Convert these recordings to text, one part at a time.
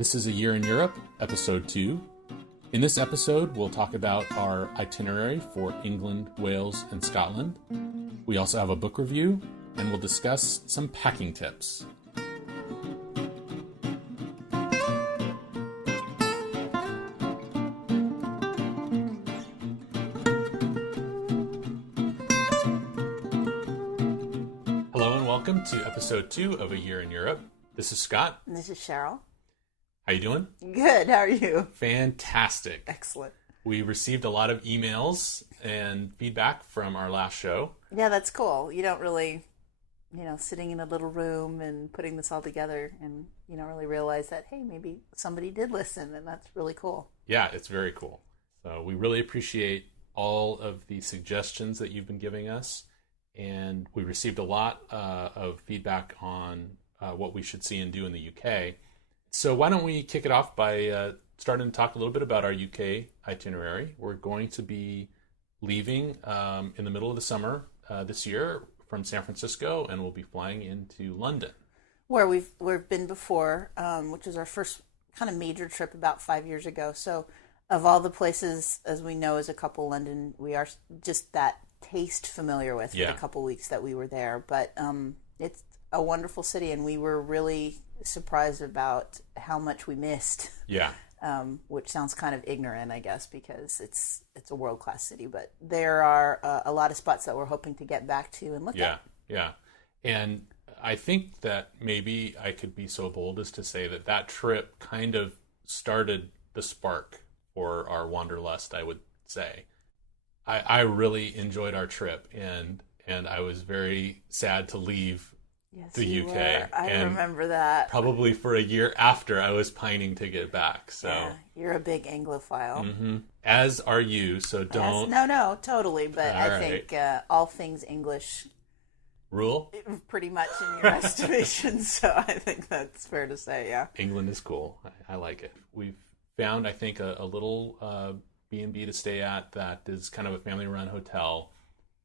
This is A Year in Europe, Episode 2. In this episode, we'll talk about our itinerary for England, Wales, and Scotland. We also have a book review, and we'll discuss some packing tips. Hello and welcome to Episode 2 of A Year in Europe. This is Scott. And this is Sheryl. How you doing? Good. How are you? Fantastic. Excellent. We received a lot of emails and feedback from our last show. Yeah, that's cool. You don't really, sitting in a little room and putting this all together, and you don't really realize that, hey, maybe somebody did listen, and that's really cool. Yeah, it's very cool. So we really appreciate all of the suggestions that you've been giving us, and we received a lot of feedback on what we should see and do in the UK. So why don't we kick it off by starting to talk a little bit about our UK itinerary. We're going to be leaving in the middle of the summer this year from San Francisco, and we'll be flying into London, where we've been before, which was our first kind of major trip about 5 years ago. So of all the places, as we know as a couple, London, we are just that taste familiar with the couple weeks that we were there. But it's a wonderful city, and we were really surprised about how much we missed. Yeah. Which sounds kind of ignorant, I guess, because it's a world-class city. But there are a lot of spots that we're hoping to get back to and look at. Yeah. And I think that maybe I could be so bold as to say that trip kind of started the spark for our wanderlust, I would say. I really enjoyed our trip, and I was very sad to leave the UK. I remember that. Probably for a year after, I was pining to get back. So yeah, you're a big Anglophile. Mm-hmm. As are you, so don't... No, totally. But I think all things English... rule? Pretty much in your estimation. So I think that's fair to say, yeah. England is cool. I like it. We've found, I think, a little B&B to stay at that is kind of a family-run hotel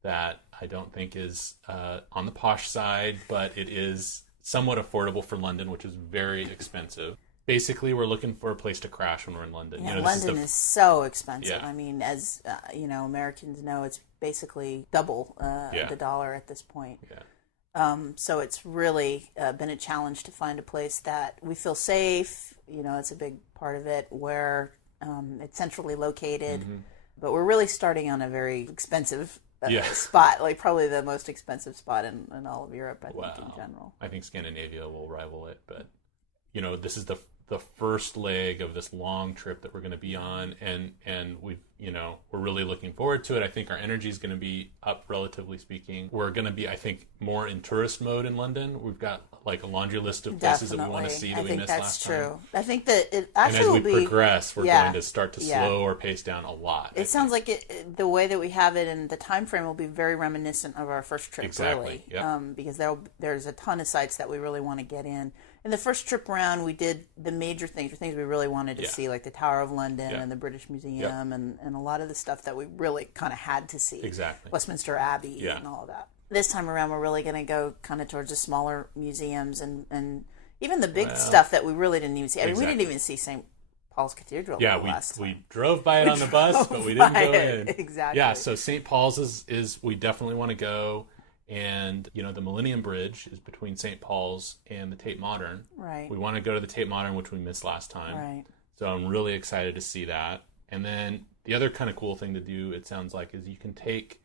that I don't think is on the posh side, but it is somewhat affordable for London, which is very expensive. Basically, we're looking for a place to crash when we're in London. Yeah, London is so expensive. Yeah. I mean, as Americans know, it's basically double the dollar at this point. Yeah. So it's really been a challenge to find a place that we feel safe. It's a big part of it, where it's centrally located. Mm-hmm. But we're really starting on a very expensive spot, like probably the most expensive spot in all of Europe, I think, in general. I think Scandinavia will rival it, but this is the first leg of this long trip that we're going to be on, and we're really looking forward to it. I think our energy is going to be up, relatively speaking. We're going to be, I think, more in tourist mode in London. We've got like a laundry list of places that we want to see that we missed last time. I think that's true. I think that it actually will be... And as we progress, we're going to start to slow our pace down a lot. It sounds like the way that we have it and the time frame will be very reminiscent of our first trip, exactly. Really. Yep. Because there's a ton of sites that we really want to get in. In the first trip around, we did the major things, or things we really wanted to see, like the Tower of London and the British Museum and a lot of the stuff that we really kind of had to see. Exactly. Westminster Abbey and all of that. This time around, we're really going to go kind of towards the smaller museums and even the big stuff that we really didn't even see. I mean, we didn't even see St. Paul's Cathedral last time. We drove by it on the bus, but we didn't go in. Exactly. Yeah, so St. Paul's is we definitely want to go. And, the Millennium Bridge is between St. Paul's and the Tate Modern. Right. We want to go to the Tate Modern, which we missed last time. Right. So I'm really excited to see that. And then the other kind of cool thing to do, it sounds like, is you can take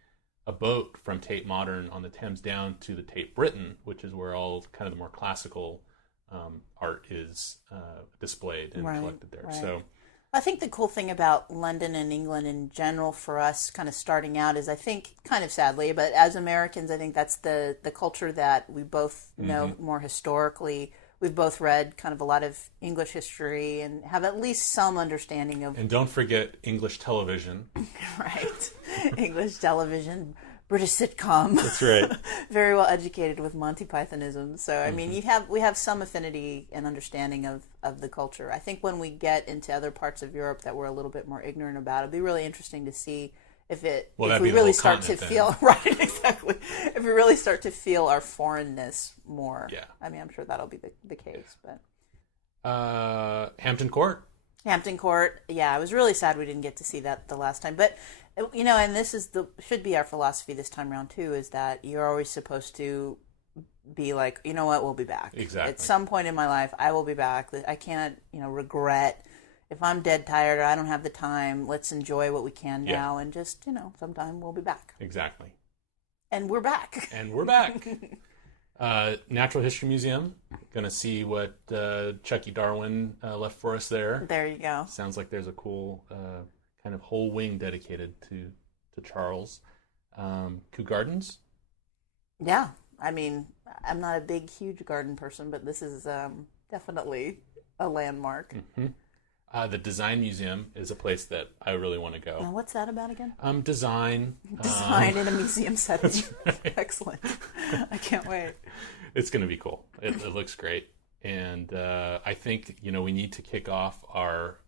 a boat from Tate Modern on the Thames down to the Tate Britain, which is where all kind of the more classical art is displayed and collected there. Right. So I think the cool thing about London and England in general for us kind of starting out is, I think, kind of sadly, but as Americans, I think that's the culture that we both know more historically. We've both read kind of a lot of English history and have at least some understanding of... And don't forget English television. Right. English television, British sitcom. That's right. Very well educated with Monty Pythonism. So, I mean, we have some affinity and understanding of the culture. I think when we get into other parts of Europe that we're a little bit more ignorant about, it'll be really interesting to see if we really start to feel right, exactly. If we really start to feel our foreignness more. Yeah. I mean, I'm sure that'll be the case, but Hampton Court. Hampton Court. Yeah, I was really sad we didn't get to see that the last time. But, and this is should be our philosophy this time around too, is that you're always supposed to be like, you know what, we'll be back. Exactly. At some point in my life, I will be back. I can't, regret. If I'm dead tired or I don't have the time, let's enjoy what we can now and just, sometime we'll be back. Exactly. And we're back. And we're back. Natural History Museum. Going to see what Chucky Darwin left for us there. There you go. Sounds like there's a cool kind of whole wing dedicated to Charles. Kew Gardens. Yeah. I mean, I'm not a big, huge garden person, but this is definitely a landmark. Mm-hmm. The Design Museum is a place that I really want to go. Now, what's that about again? Design. Design in a museum setting. Right. Excellent. I can't wait. It's going to be cool. It looks great. And I think, we need to kick off our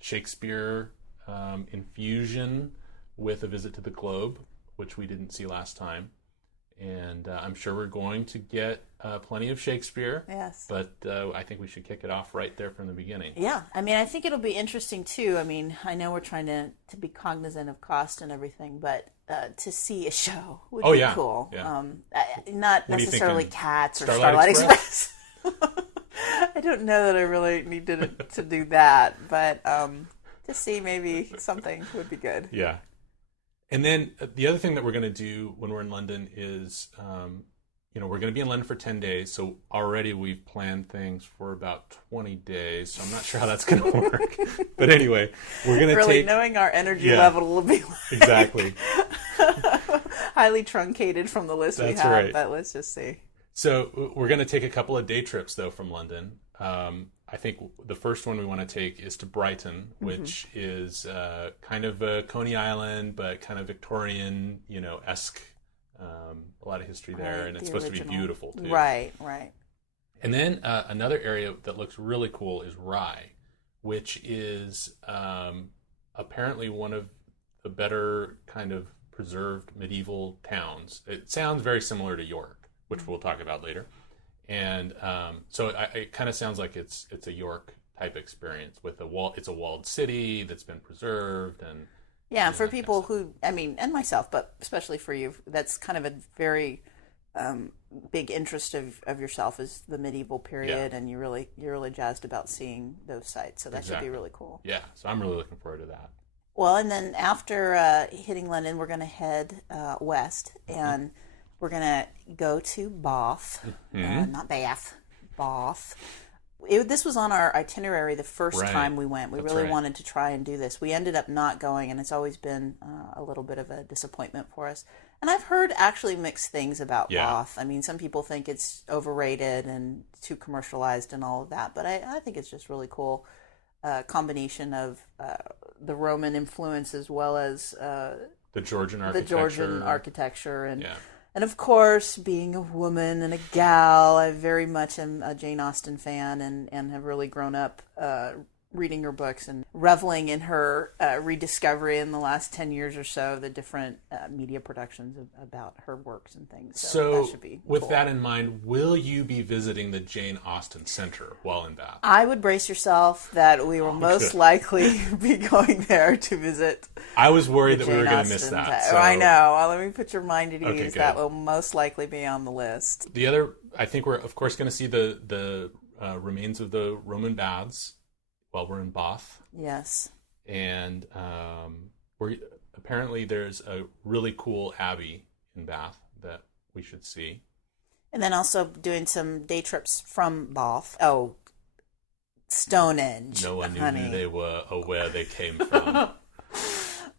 Shakespeare infusion with a visit to the Globe, which we didn't see last time. And I'm sure we're going to get plenty of Shakespeare. Yes. But I think we should kick it off right there from the beginning. Yeah. I mean, I think it'll be interesting, too. I mean, I know we're trying to be cognizant of cost and everything, but to see a show would be cool. Yeah. Not necessarily Cats or Starlight Starlight Express? I don't know that I really need to do that, but to see maybe something would be good. Yeah. And then the other thing that we're going to do when we're in London is, we're going to be in London for 10 days. So already we've planned things for about 20 days. So I'm not sure how that's going to work. But anyway, we're going to really knowing our energy level will be like exactly highly truncated from the list we have. Right. But let's just see. So we're going to take a couple of day trips, though, from London. I think the first one we want to take is to Brighton, which is kind of a Coney Island, but kind of Victorian, esque. A lot of history there, right, and it's supposed to be beautiful, too. Right. And then another area that looks really cool is Rye, which is apparently one of the better kind of preserved medieval towns. It sounds very similar to York, which we'll talk about later. And so it kind of sounds like it's a York type experience with it's a walled city that's been preserved. And yeah, for people who, and myself, but especially for you, that's kind of a very big interest of yourself is the medieval period, and you're really jazzed about seeing those sites. So that should be really cool. Yeah, so I'm really looking forward to that. Well, and then after hitting London, we're going to head west, and we're going to go to Bath, not Bath, Bath. This was on our itinerary the first time we went. We really wanted to try and do this. We ended up not going, and it's always been a little bit of a disappointment for us. And I've heard actually mixed things about Bath. I mean, some people think it's overrated and too commercialized and all of that, but I think it's just really cool. Combination of the Roman influence as well as the Georgian architecture and of course, being a woman and a gal, I very much am a Jane Austen fan and have really grown up reading her books and reveling in her rediscovery in the last 10 years or so, the different media productions about her works and things. So that should be with cool. that in mind, will you be visiting the Jane Austen Center while in Bath? I would brace yourself that we will most likely be going there to visit. I was worried that we were going to miss that. So. I know. Well, let me put your mind at ease. Okay, that will most likely be on the list. The other, I think we're, of course, going to see the remains of the Roman baths while we're in Bath. Yes. And apparently there's a really cool abbey in Bath that we should see. And then also doing some day trips from Bath. Oh, Stonehenge. No one knew who they were or where they came from.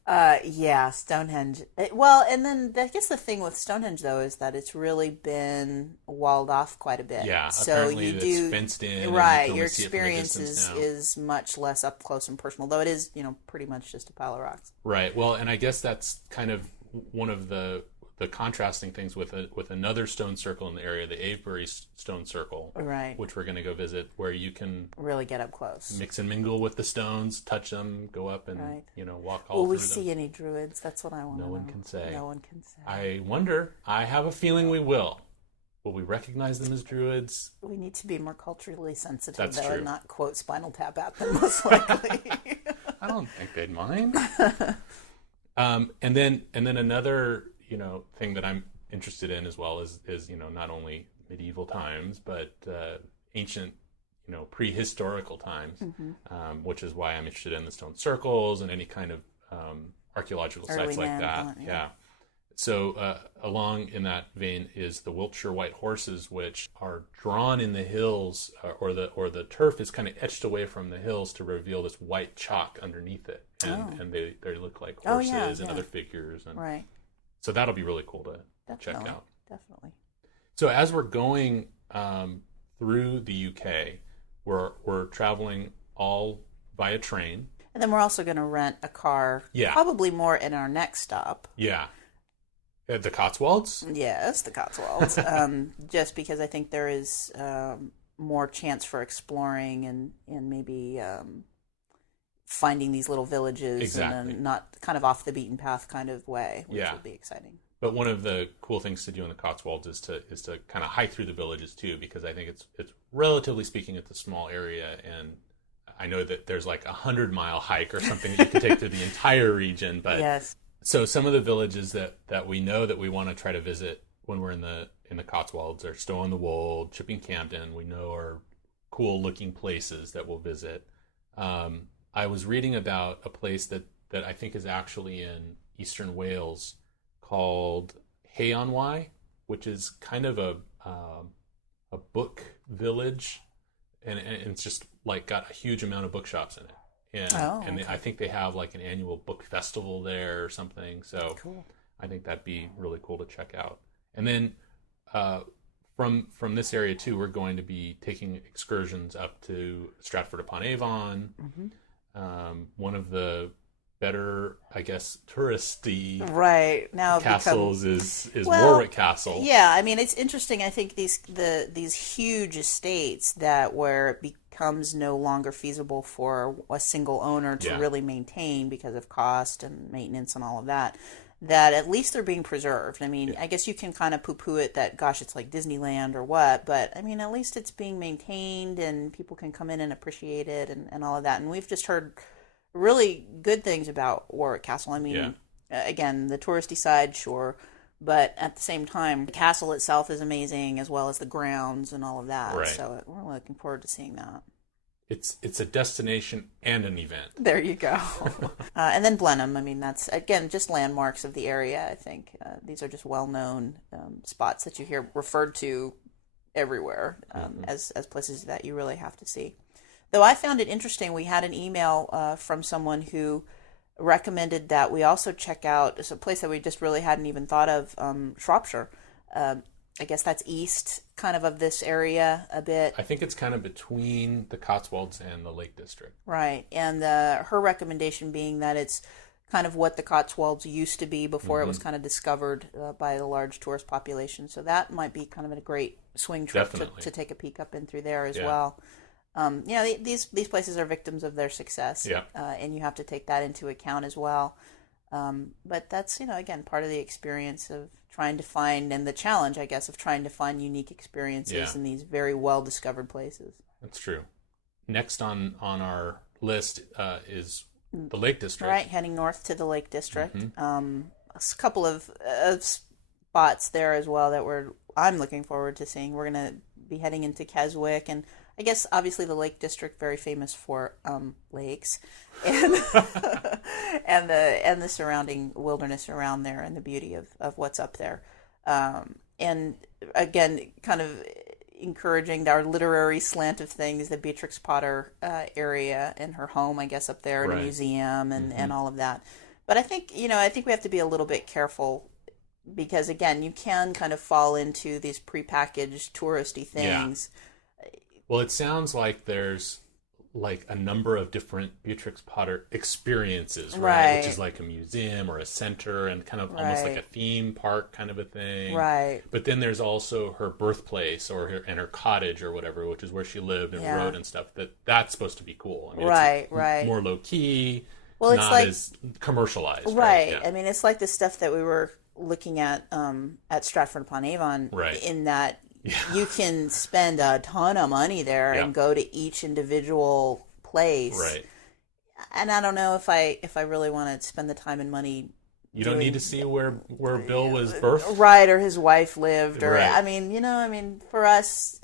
Yeah, Stonehenge. Well, and then I guess the thing with Stonehenge though is that it's really been walled off quite a bit. Yeah, so apparently you it's fenced in. Right, your experience is much less up close and personal, though it is pretty much just a pile of rocks. Right. Well, and I guess that's kind of one of the contrasting things with another stone circle in the area, the Avebury Stone Circle, right, which we're going to go visit, where you can really get up close, mix and mingle with the stones, touch them, go up and walk all through them. Will we see any druids? That's what I want to know. No one can say. No one can say. I wonder. I have a feeling we will. will we recognize them as Druids? We need to be more culturally sensitive, That's though, true. and not quote Spinal Tap at them, most likely. I don't think they'd mind. And then another, thing that I'm interested in as well is not only medieval times, but ancient, prehistorical times, which is why I'm interested in the stone circles and any kind of archaeological sites like that. Yeah. So along in that vein is the Wiltshire white horses, which are drawn in the hills, or the turf is kind of etched away from the hills to reveal this white chalk underneath it, and they look like horses and other figures, and right. So that'll be really cool to check out. Definitely. So as we're going through the UK, we're traveling all via train, and then we're also going to rent a car. Yeah. Probably more in our next stop. Yeah. The Cotswolds? Yes, the Cotswolds. Just because I think there is more chance for exploring and maybe finding these little villages Exactly. in a not kind of off the beaten path kind of way, which will be exciting. But one of the cool things to do in the Cotswolds is to kind of hike through the villages too, because I think it's relatively speaking, it's a small area, and I know that there's like 100-mile hike or something that you can take through the entire region. But yes. So some of the villages that we know that we want to try to visit when we're in the Cotswolds are Stow on the Wold, Chipping Campden. We know are cool looking places that we'll visit. I was reading about a place that I think is actually in eastern Wales called Hay-on-Wye, which is kind of a book village, and it's just like got a huge amount of bookshops in it. And I think they have like an annual book festival there or something. So cool. I think that'd be really cool to check out. And then from this area too, we're going to be taking excursions up to Stratford-upon-Avon. One of the better, I guess, touristy castles is Warwick Castle. Yeah, I mean, it's interesting. I think these huge estates where it becomes no longer feasible for a single owner to really maintain because of cost and maintenance and all of that at least they're being preserved. I mean, I guess you can kind of poo-poo it that, gosh, it's like Disneyland or what, but I mean, at least it's being maintained and people can come in and appreciate it and all of that. And we've just heard really good things about Warwick Castle. I mean, again, the touristy side, sure, but at the same time, the castle itself is amazing, as well as the grounds and all of that. Right. So we're looking forward to seeing that. It's a destination and an event. There you go. And then Blenheim, I mean, that's, again, just landmarks of the area, I think. These are just well-known spots that you hear referred to everywhere as places that you really have to see. Though I found it interesting, we had an email from someone who recommended that we also check out, it's a place that we just really hadn't even thought of, Shropshire. I guess that's east kind of this area a bit. I think it's kind of between the Cotswolds and the Lake District. Right. And her recommendation being that it's kind of what the Cotswolds used to be before it was kind of discovered by the large tourist population. So that might be kind of a great swing trip to take a peek up in through there as well. These places are victims of their success, and you have to take that into account as well. But that's, again, part of the experience of trying to find, and the challenge, I guess, of trying to find unique experiences in these very well-discovered places. That's true. Next on our list is the Lake District. Right, heading north to the Lake District. A couple of spots there as well that I'm looking forward to seeing. We're going to be heading into Keswick, and I guess obviously the Lake District, very famous for lakes and and the surrounding wilderness around there and the beauty of what's up there. And again, kind of encouraging our literary slant of things, the Beatrix Potter area and her home, I guess, up there in the museum and all of that. But I think we have to be a little bit careful because, again, you can kind of fall into these prepackaged touristy things. Yeah. Well, it sounds like there's like a number of different Beatrix Potter experiences, right? Which is like a museum or a center and kind of almost like a theme park kind of a thing. Right. But then there's also her birthplace and her cottage or whatever, which is where she lived and wrote and stuff. That's supposed to be cool. I mean, it's more low key, not as commercialized. Right. Yeah. I mean, it's like the stuff that we were looking at Stratford-upon-Avon in that, you can spend a ton of money there and go to each individual place. Right. And I don't know if I really want to spend the time and money. You don't need to see where Bill was birthed, right, or his wife lived, or right. I mean, for us,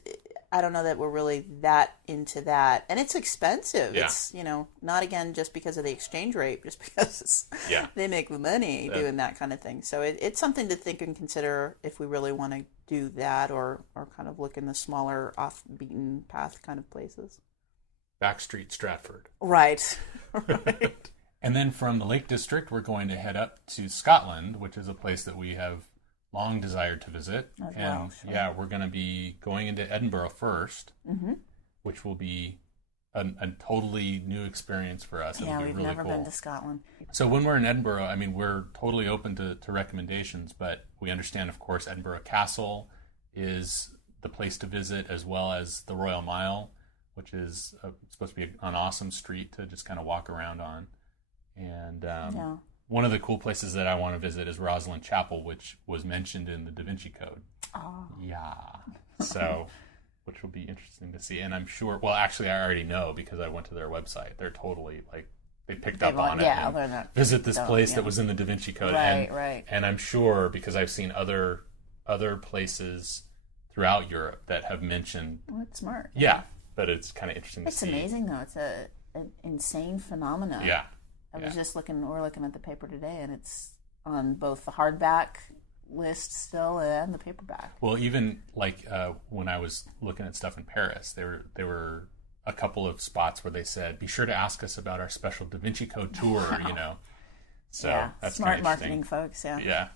I don't know that we're really that into that, and it's expensive. Yeah. It's not again just because of the exchange rate, just because they make the money doing that kind of thing. So it's something to think and consider if we really want to do that, or kind of look in the smaller, off beaten path kind of places. Backstreet Stratford. Right. Right. And then from the Lake District, we're going to head up to Scotland, which is a place that we have long desired to visit. Sure. We're going to be going into Edinburgh first, which will be a totally new experience for us. It'll be we've really never cool. been to Scotland. So when we're in Edinburgh, I mean, we're totally open to recommendations, but we understand, of course, Edinburgh Castle is the place to visit, as well as the Royal Mile, which is supposed to be an awesome street to just kind of walk around on. And one of the cool places that I want to visit is Rosslyn Chapel, which was mentioned in the Da Vinci Code. Oh. Yeah. So, which will be interesting to see. And I'm sure, well, actually, I already know because I went to their website. They're totally they picked up on it. Yeah, they're not. Visit this place that was in the Da Vinci Code. Right. And I'm sure, because I've seen other places throughout Europe that have mentioned. Well, that's smart. Yeah. But it's kind of interesting to see. It's amazing, though. It's an insane phenomenon. Yeah. we're looking at the paper today, and it's on both the hardback list still and the paperback. Well, even like when I was looking at stuff in Paris, there were a couple of spots where they said, be sure to ask us about our special Da Vinci Code tour, So that's smart marketing, folks, Yeah.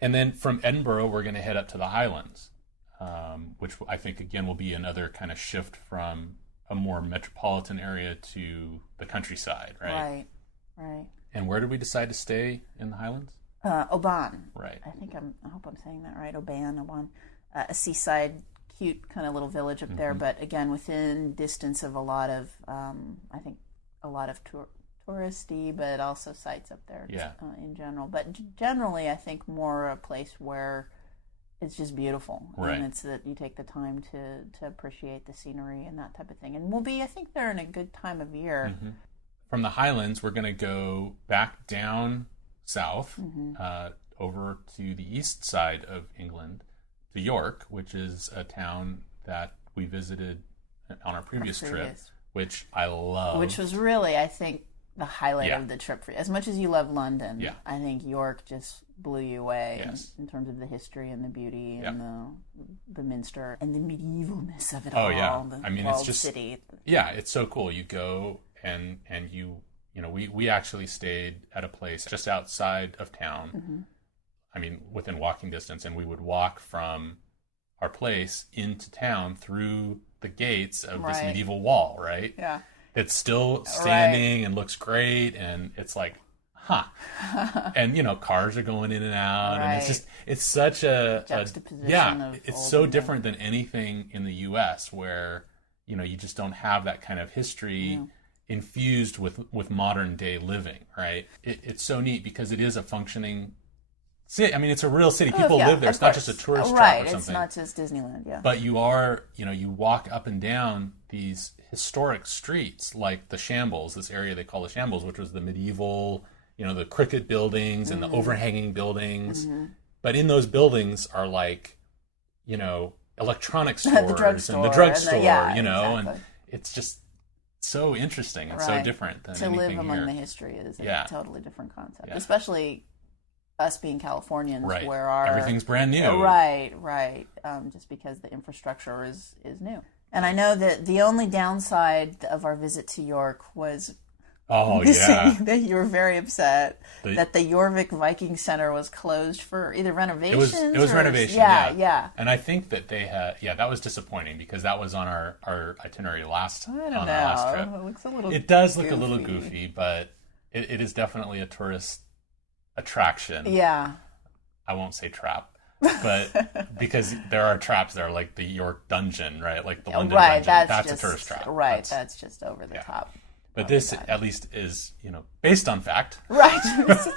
And then from Edinburgh, we're going to head up to the Highlands, which I think, again, will be another kind of shift from a more metropolitan area to the countryside, right? Right. And where did we decide to stay in the Highlands? Oban. Right. I hope I'm saying that right. Oban. A seaside, cute kind of little village up there, but again, within distance of a lot of, I think, a lot of touristy, but also sites up there in general. But generally, I think more a place where it's just beautiful. Right. And it's that you take the time to appreciate the scenery and that type of thing. And I think they're in a good time of year. Mm-hmm. From the Highlands, we're going to go back down south over to the east side of England, to York, which is a town that we visited on our previous trip, which I love. Which was really, I think, the highlight of the trip for you. As much as you love London, I think York just blew you away in terms of the history and the beauty and the minster and the medievalness of it all. It's just city. Yeah, it's so cool. You go and we actually stayed at a place just outside of town. Mm-hmm. I mean, within walking distance, and we would walk from our place into town through the gates of this medieval wall, right? Yeah. It's still standing and looks great, and it's like, and cars are going in and out, and it's such a juxtaposition. It's so different than anything in the U.S. where you just don't have that kind of history infused with modern day living, right? It's so neat because it is a functioning city. I mean, it's a real city. People live there. It's not just a tourist trap or something. It's not just Disneyland, But you are, you walk up and down these historic streets like the Shambles, this area they call the Shambles, which was the medieval, the cricket buildings and the overhanging buildings. Mm-hmm. But in those buildings are like, electronic stores and the drugstore, and it's just so interesting and so different than anything here. To live among the history is a totally different concept, especially us being Californians, where everything's brand new. Right. Just because the infrastructure is new. And I know that the only downside of our visit to York was that you were very upset that the Jorvik Viking Center was closed for either renovations. It was renovation. Yeah. And I think that they had that was disappointing because that was on our itinerary last trip. It looks a little. It does look a little goofy, but it is definitely a tourist attraction. Yeah. I won't say trap. But because there are traps there, like the York Dungeon, right? Like the London Dungeon. That's a tourist trap. Right, that's just over the top. But this, at least, is, based on fact. Right.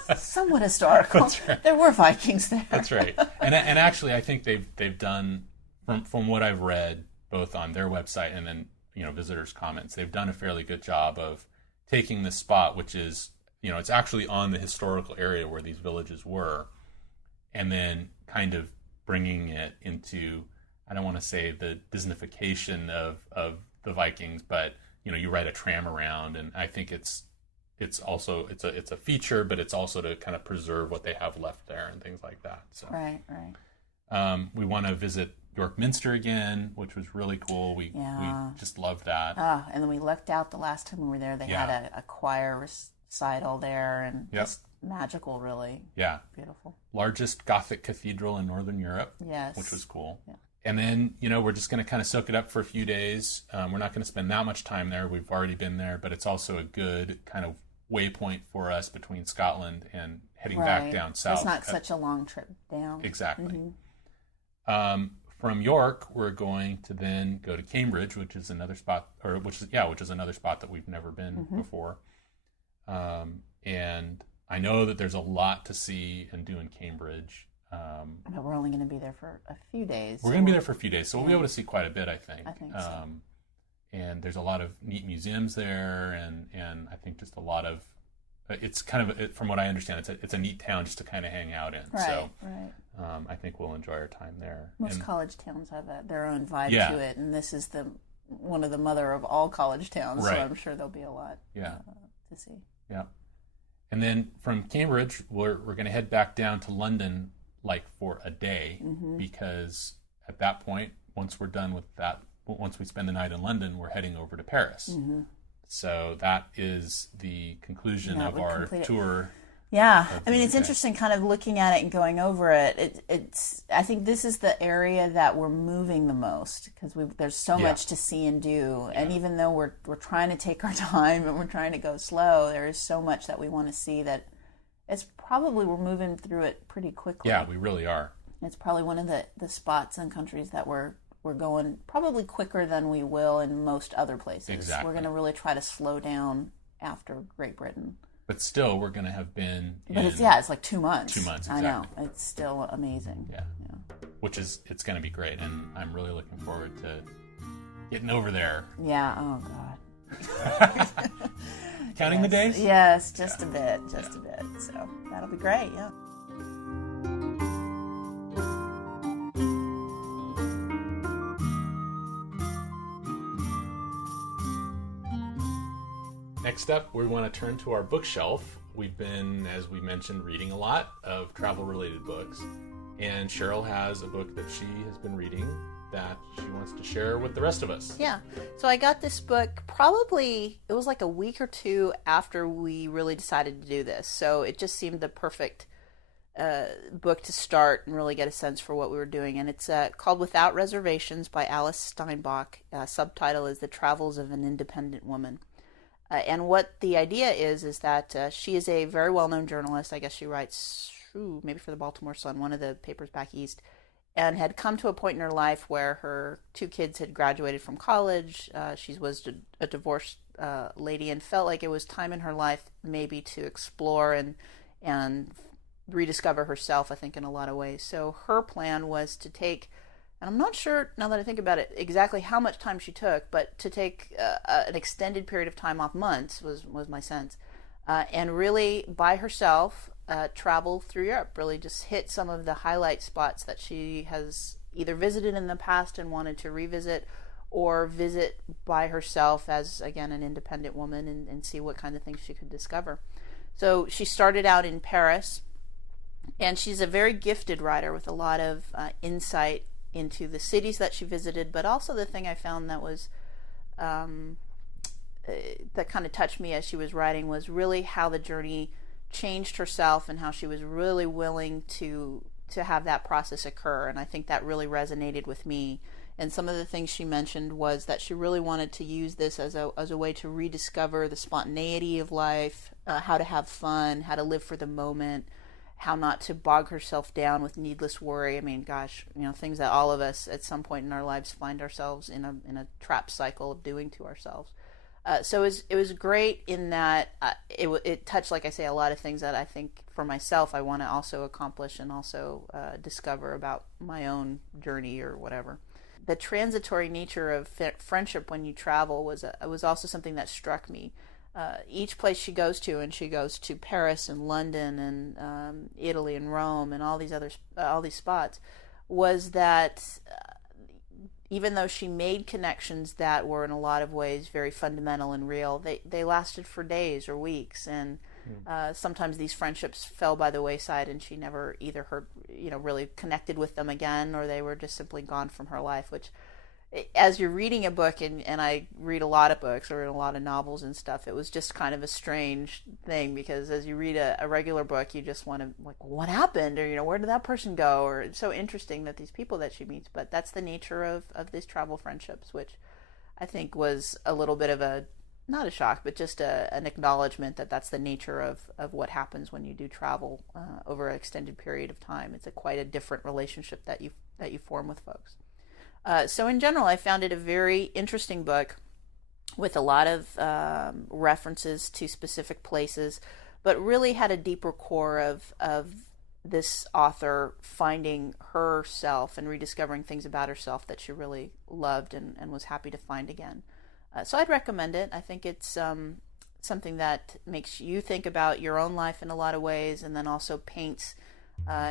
It's somewhat historical. That's right. There were Vikings there. That's right. And actually, I think they've done, from what I've read, both on their website and then visitors' comments, they've done a fairly good job of taking this spot, which is it's actually on the historical area where these villages were, and then kind of bringing it into, I don't want to say the Disneyfication of the Vikings, but you ride a tram around, and I think it's also it's a feature, but it's also to kind of preserve what they have left there and things like that. So right. We want to visit York Minster again, which was really cool. We just loved that. And then we lucked out the last time we were there. They had a choir recital there, and just magical, really. Yeah. Beautiful. Largest Gothic cathedral in Northern Europe. Yes. Which was cool. Yeah. And then, we're just going to kind of soak it up for a few days. We're not going to spend that much time there. We've already been there, but it's also a good kind of waypoint for us between Scotland and heading back down south. It's not such a long trip down. Exactly. Mm-hmm. From York, we're going to then go to Cambridge, which is another spot, which is another spot that we've never been before. And I know that there's a lot to see and do in Cambridge. But we're only going to be there for a few days. We're going to be there for a few days, so we'll be able to see quite a bit, I think. I think so. And there's a lot of neat museums there, and I think just a lot of, it's kind of, from what I understand, it's a neat town just to kind of hang out in. Right. I think we'll enjoy our time there. Most college towns have their own vibe to it, and this is one of the mother of all college towns, so I'm sure there'll be a lot to see. Yeah. And then from Cambridge, we're going to head back down to London, for a day, because at that point, once we're done with that, once we spend the night in London, we're heading over to Paris. So that is the conclusion of our tour. Yeah, I mean, it's interesting kind of looking at it and going over it. I think this is the area that we're moving the most, because there's so much to see and do. And even though we're trying to take our time and we're trying to go slow, there is so much that we want to see that we're moving through it pretty quickly. Yeah, we really are. It's probably one of the spots and countries that we're going probably quicker than we will in most other places. Exactly. We're going to really try to slow down after Great Britain. But still, we're going to have been it's like 2 months. 2 months, exactly. I know. It's still amazing. Yeah. It's going to be great, and I'm really looking forward to getting over there. Yeah, oh God. Counting the days? Yes, just a bit. So that'll be great, yeah. Next up, we want to turn to our bookshelf. We've been, as we mentioned, reading a lot of travel-related books. And Sheryl has a book that she has been reading that she wants to share with the rest of us. Yeah. So I got this book it was like a week or two after we really decided to do this. So it just seemed the perfect book to start and really get a sense for what we were doing. And it's called Without Reservations by Alice Steinbach. Subtitle is The Travels of an Independent Woman. And what the idea is that she is a very well-known journalist. I guess she writes, maybe for the Baltimore Sun, one of the papers back east, and had come to a point in her life where her 2 kids had graduated from college. She was a divorced lady and felt like it was time in her life maybe to explore and rediscover herself, I think, in a lot of ways. So her plan was to take, and I'm not sure, now that I think about it, exactly how much time she took, but to take an extended period of time off, months was my sense, and really by herself travel through Europe, really just hit some of the highlight spots that she has either visited in the past and wanted to revisit, or visit by herself as, again, an independent woman, and see what kind of things she could discover. So she started out in Paris, and she's a very gifted writer with a lot of insight into the cities that she visited, but also the thing I found that was that kind of touched me as she was writing was really how the journey changed herself and how she was really willing to have that process occur. And I think that really resonated with me. And some of the things she mentioned was that she really wanted to use this as a way to rediscover the spontaneity of life, how to have fun, how to live for the moment, how not to bog herself down with needless worry. I mean, gosh, things that all of us at some point in our lives find ourselves in a trap cycle of doing to ourselves. So it was great in that it touched, like I say, a lot of things that I think for myself I want to also accomplish and also discover about my own journey or whatever. The transitory nature of friendship when you travel was also something that struck me. Each place she goes to, and she goes to Paris and London and Italy and Rome and all these spots, was that even though she made connections that were in a lot of ways very fundamental and real, they lasted for days or weeks, and sometimes these friendships fell by the wayside, and she never either really connected with them again, or they were just simply gone from her life. Which, as you're reading a book, and I read a lot of books or a lot of novels and stuff, it was just kind of a strange thing, because as you read a regular book, you just want to, like, what happened, or where did that person go, or it's so interesting that these people that she meets. But that's the nature of these travel friendships, which I think was a little bit of a, not a shock, but just an acknowledgement that that's the nature of what happens when you do travel over an extended period of time. It's quite a different relationship that you form with folks. So in general, I found it a very interesting book with a lot of references to specific places, but really had a deeper core of this author finding herself and rediscovering things about herself that she really loved and was happy to find again. So I'd recommend it. I think it's something that makes you think about your own life in a lot of ways, and then also paints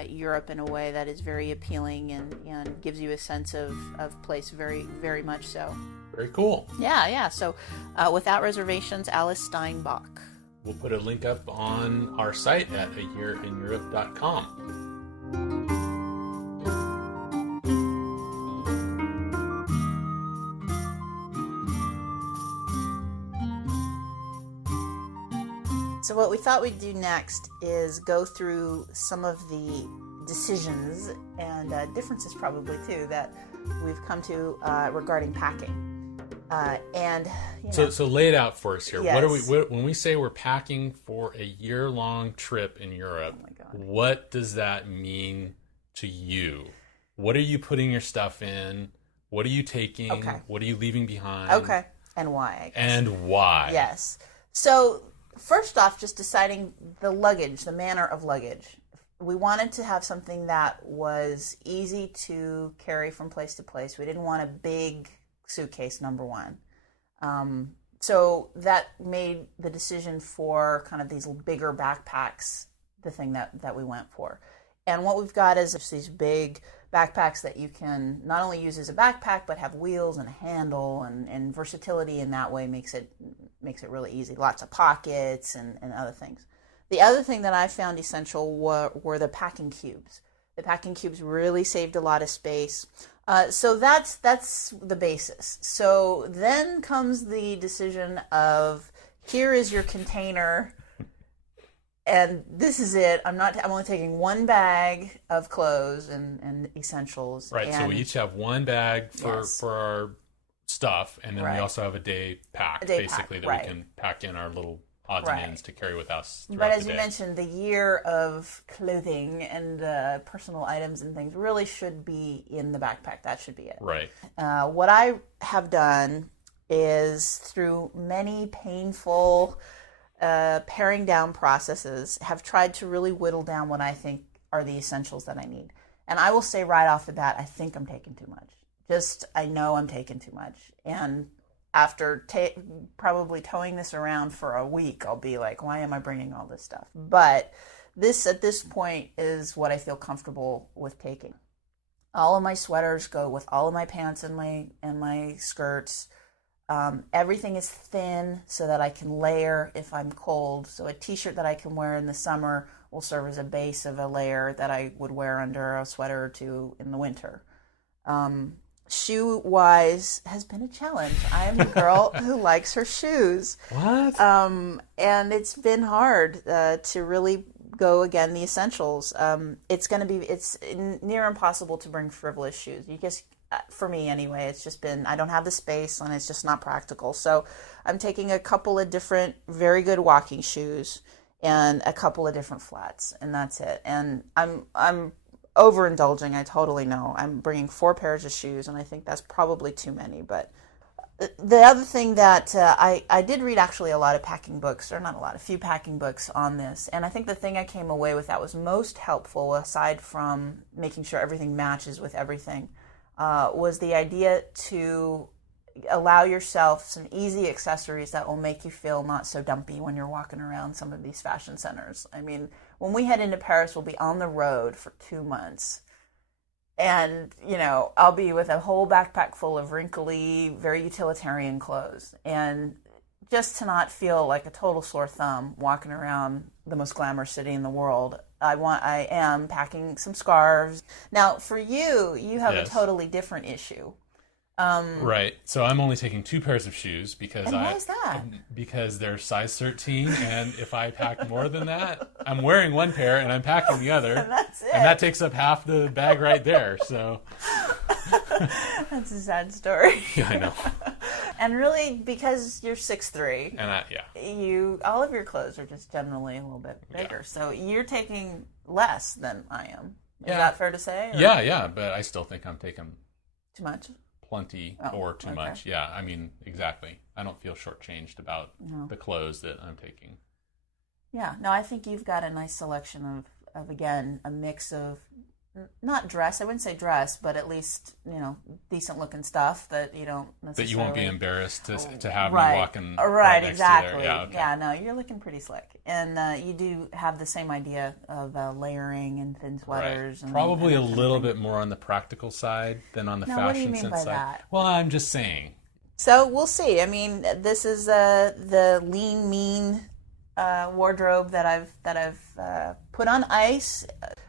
Europe in a way that is very appealing and gives you a sense of place, very, very much so. Very cool. Yeah. So Without Reservations, Alice Steinbach. We'll put a link up on our site at ayearineurope.com. So what we thought we'd do next is go through some of the decisions and differences probably too that we've come to regarding packing. So lay it out for us here. Yes. When we say we're packing for a year-long trip in Europe, what does that mean to you? What are you putting your stuff in? What are you taking? Okay. What are you leaving behind? Okay. And why, I guess. And why? Yes. So first off, just deciding the luggage, the manner of luggage. We wanted to have something that was easy to carry from place to place. We didn't want a big suitcase, number one. So that made the decision for kind of these bigger backpacks the thing that we went for. And what we've got is these big backpacks that you can not only use as a backpack, but have wheels and a handle, and versatility in that way makes it really easy. Lots of pockets and other things. The other thing that I found essential were the packing cubes. The packing cubes really saved a lot of space. So that's the basis. So then comes the decision of, here is your container, and this is it. I'm only taking one bag of clothes and essentials. Right. So we each have one bag for our stuff, and then we also have a day pack, that we can pack in our little odds and ends to carry with us throughout the day. But as you mentioned, the year of clothing and personal items and things really should be in the backpack. That should be it. Right. What I have done is, through many painful paring down processes, have tried to really whittle down what I think are the essentials that I need. And I will say right off the bat, I think I'm taking too much. I know I'm taking too much. And after probably towing this around for a week, I'll be like, why am I bringing all this stuff? But this, at this point, is what I feel comfortable with taking. All of my sweaters go with all of my pants and my skirts. Everything is thin so that I can layer if I'm cold. So a t-shirt that I can wear in the summer will serve as a base of a layer that I would wear under a sweater or two in the winter. Shoe-wise has been a challenge. I am a girl who likes her shoes. What? And it's been hard to really go, again, the essentials. It's near impossible to bring frivolous shoes. You just, for me anyway, it's just been, I don't have the space and it's just not practical. So I'm taking a couple of different very good walking shoes and a couple of different flats, and that's it. And I'm overindulging, I totally know. I'm bringing 4 pairs of shoes, and I think that's probably too many. But the other thing that I did read actually a lot of packing books, or not a lot, a few packing books on this, and I think the thing I came away with that was most helpful, aside from making sure everything matches with everything, was the idea to allow yourself some easy accessories that will make you feel not so dumpy when you're walking around some of these fashion centers. I mean, when we head into Paris, we'll be on the road for 2 months. And, I'll be with a whole backpack full of wrinkly, very utilitarian clothes. And just to not feel like a total sore thumb walking around the most glamorous city in the world, I am packing some scarves. Now, for you have a totally different issue. Right. So I'm only taking 2 pairs of shoes because why is that? Because they're size 13, and if I pack more than that, I'm wearing 1 pair and I'm packing the other. And that's it. And that takes up half the bag right there. So that's a sad story. Yeah, I know. And really, because you're 6'3", and all of your clothes are just generally a little bit bigger. Yeah. So you're taking less than I am. Is that fair to say? Or? Yeah, but I still think I'm taking too much. Plenty or too much. Yeah, I mean, exactly. I don't feel shortchanged about the clothes that I'm taking. Yeah, no, I think you've got a nice selection of again, a mix of, not dress, I wouldn't say dress, but at least, decent looking stuff that you don't necessarily... That you won't be embarrassed to have me walking right next exactly. To there. Yeah, okay. Yeah, no, you're looking pretty slick. And you do have the same idea of layering and thin sweaters. Right. Probably a little bit more on the practical side than on the fashion what do you mean sense by side. That? Well, I'm just saying. So we'll see. I mean, this is the lean, mean wardrobe that I've put on ice.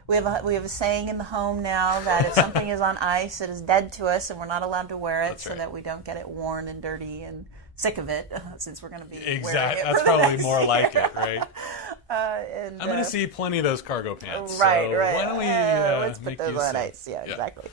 We have a saying in the home now that if something is on ice, it is dead to us, and we're not allowed to wear it. That's right. That we don't get it worn and dirty and sick of it, since we're going to be wearing it. That's probably more like it, right? I'm going to see plenty of those cargo pants. Right. So why don't we let's put those on ice? Yeah, exactly.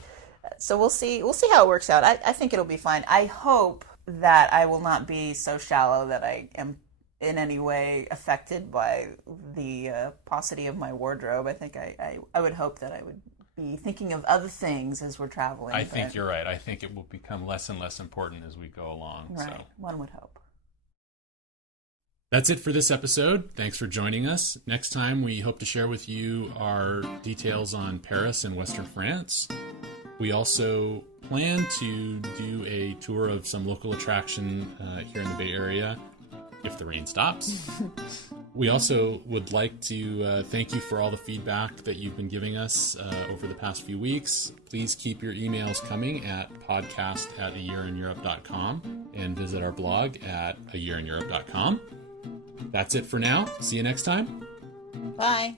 So we'll see how it works out. I think it'll be fine. I hope that I will not be so shallow that I am in any way affected by the paucity of my wardrobe. I think I would hope that I would be thinking of other things as we're traveling. I think you're right. I think it will become less and less important as we go along. Right. So. One would hope. That's it for this episode. Thanks for joining us. Next time, we hope to share with you our details on Paris and Western France. We also plan to do a tour of some local attraction here in the Bay Area, if the rain stops. We also would like to thank you for all the feedback that you've been giving us over the past few weeks. Please keep your emails coming at podcast@ayearineurope.com and visit our blog at ayearineurope.com. That's it for now. See you next time. Bye.